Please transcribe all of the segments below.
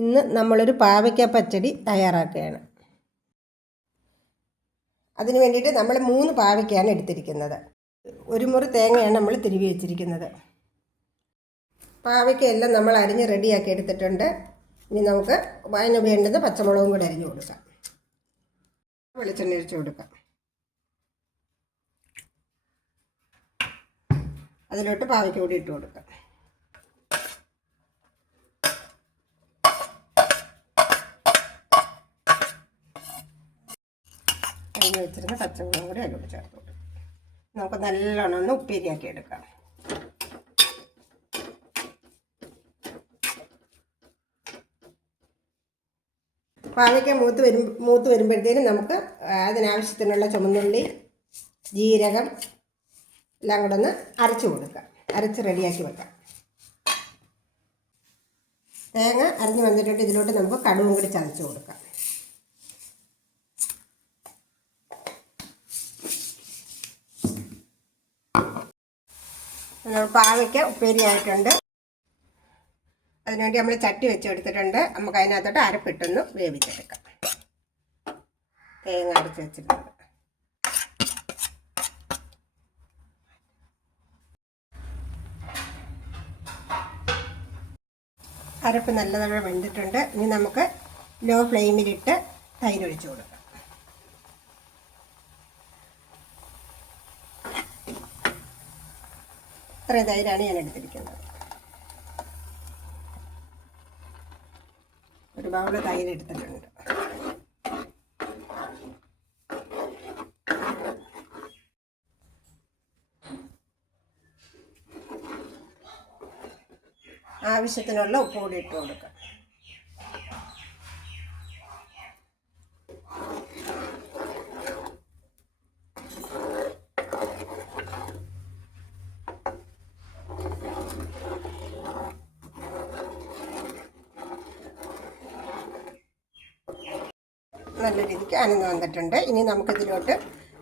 ഇന്ന് നമ്മളൊരു പാവയ്ക്ക പച്ചടി തയ്യാറാക്കുകയാണ്. അതിന് വേണ്ടിയിട്ട് നമ്മൾ 3 പാവയ്ക്കയാണ് എടുത്തിരിക്കുന്നത്. ഒരു മുറി തേങ്ങയാണ് നമ്മൾ തിരുവി വെച്ചിരിക്കുന്നത്. പാവയ്ക്കയെല്ലാം നമ്മൾ അരിഞ്ഞ് റെഡിയാക്കി എടുത്തിട്ടുണ്ട്. ഇനി നമുക്ക് അതിന് വേണ്ടുന്ന പച്ചമുളകും കൂടി അരിഞ്ഞു കൊടുക്കാം. വെളിച്ചെണ്ണ ഒഴിച്ച് കൊടുക്കാം. അതിലോട്ട് പാവയ്ക്ക കൂടി ഇട്ട് കൊടുക്കാം. അരിഞ്ഞ് വെച്ചിരുന്ന പച്ചമുളകും കൂടി അതിലോട്ട് ചേർത്ത് കൊടുക്കാം. നമുക്ക് നല്ലോണം ഒന്ന് ഉപ്പേരിയാക്കി എടുക്കാം. പാവയ്ക്ക മൂത്ത് വരുമ്പോഴത്തേനും നമുക്ക് അതിനാവശ്യത്തിനുള്ള ചുമന്നുള്ളി, ജീരകം എല്ലാം കൂടെ ഒന്ന് അരച്ച് കൊടുക്കാം. അരച്ച് റെഡിയാക്കി വെക്കാം. തേങ്ങ അരഞ്ഞ് വന്നിട്ടുണ്ട്. ഇതിലോട്ട് നമുക്ക് കടുകും കൂടി ചതച്ച് കൊടുക്കാം. പാവയ്ക്ക ഉപ്പേരിയായിട്ടുണ്ട്. അതിനുവേണ്ടി നമ്മൾ ചട്ടി വെച്ചെടുത്തിട്ടുണ്ട്. നമുക്ക് അതിനകത്തോട്ട് അരപ്പിട്ടൊന്ന് വേവിച്ചെടുക്കാം. തേങ്ങ അരച്ച് വെച്ചിട്ടുണ്ട്. അരപ്പ് നല്ലതോടെ വെന്തിട്ടുണ്ട്. ഇനി നമുക്ക് ലോ ഫ്ലെയിമിലിട്ട് തൈര് ഒഴിച്ച് കൊടുക്കാം. ഇത്രയും തൈരാണ് ഞാൻ എടുത്തിരിക്കുന്നത്. ഒരു ബൗൾ തൈര് എടുത്തിട്ടുണ്ട്. ആവശ്യത്തിനുള്ള ഉപ്പ് കൂടി ഇട്ട് കൊടുക്കാം. നല്ല രീതിക്ക് അനങ്ങ് വന്നിട്ടുണ്ട്. ഇനി നമുക്കിതിലോട്ട്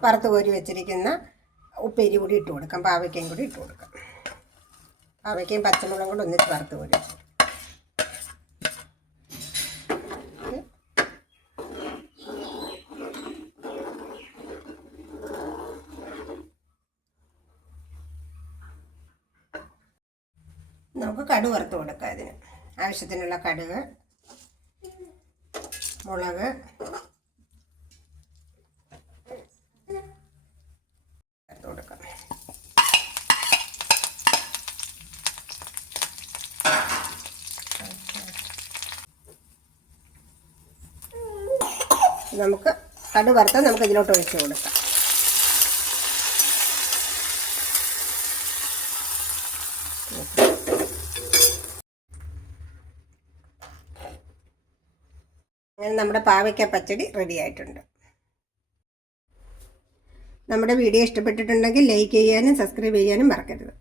വറുത്ത് കോരി വെച്ചിരിക്കുന്ന ഉപ്പേരി കൂടി ഇട്ട് കൊടുക്കാം. പാവയ്ക്കയും കൂടി ഇട്ട് കൊടുക്കാം. പാവയ്ക്കയും പച്ചമുളകും കൂടി ഒന്നിച്ച് വറുത്ത് കോരി വെച്ചു. നമുക്ക് കടുക് വറുത്ത് കൊടുക്കാം. അതിന് ആവശ്യത്തിനുള്ള കടുക്, മുളക്, കൊടുക്കാം. നമുക്ക് കടുക് വറുത്ത് നമുക്ക് ഇതിലോട്ട് ഒഴിച്ച് കൊടുക്കാം. അങ്ങനെ നമ്മുടെ പാവയ്ക്ക പച്ചടി റെഡി ആയിട്ടുണ്ട്. നമ്മുടെ വീഡിയോ ഇഷ്ടപ്പെട്ടിട്ടുണ്ടെങ്കിൽ ലൈക്ക് ചെയ്യാനും സബ്സ്ക്രൈബ് ചെയ്യാനും മറക്കരുത്.